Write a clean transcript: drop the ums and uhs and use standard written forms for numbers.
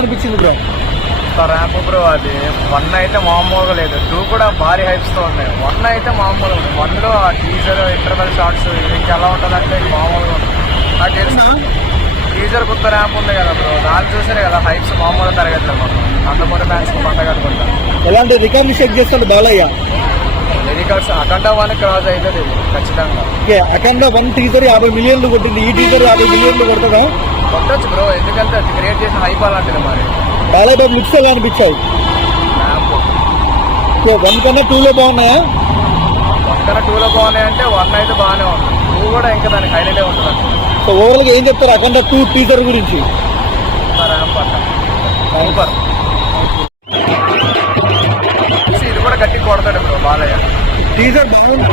అనిపించింది bro? Ramp bro అది 1 అయితే మామూలుగా లేదు, 2 కూడా భారీ హైప్స్ తో ఉన్నాయి. 1 అయితే మామూలుగా ఉంది. 1లో ఆ టీజర్ ఇంటర్వెల్ షార్ట్స్ ఇంకా ఎలా ఉంటుందంటే మామూలుగా ఉంటుంది. నాకు తెలుసు టీజర్ కొత్త ర్యాంప్ ఉంది కదా బ్రో, దాన్ని చూసారు కదా హైప్స్ మామూలుగా తరగట్లేదు. మనం అంతమంది ఫ్యాన్స్ పంట కట్టుకుంటాం. ఎలాంటి రికార్డు చెక్ చేస్తాడు బాలయ్య? రికార్డ్స్ అఖండ 1 క్రాస్ అవుతుంది ఖచ్చితంగా. ఓకే, అఖండ 1 టీజర్ 50 మిలియన్లు కొట్టింది, ఈ టీజర్ 50 మిలియన్లు కొడతాడా? కొట్టచ్చు బ్రో, ఎందుకంటే అది క్రియేట్ చేసిన హైప్ అలాంటిది. మరి బాలయ్య బాబు లుక్స్ ఎలా అనిపించాయి? ర్యాంప్ 1 కన్నా 2లో బాగున్నాయా? 1 కన్నా 2లో బాగున్నాయంటే 1 అయితే బాగానే ఉంది, 2 కూడా ఇంకా దానికి హైలైట్ ఉంటుంది. సో ఓవరాల్ గా ఏం చెప్తారు అఖండ 2 టీజర్ గురించి? ర్యాంప్ అంట సూపర్. ఇది కూడా గట్టి కొడతాడు బ్రో బాలయ్య. టీజర్ బాగుంది.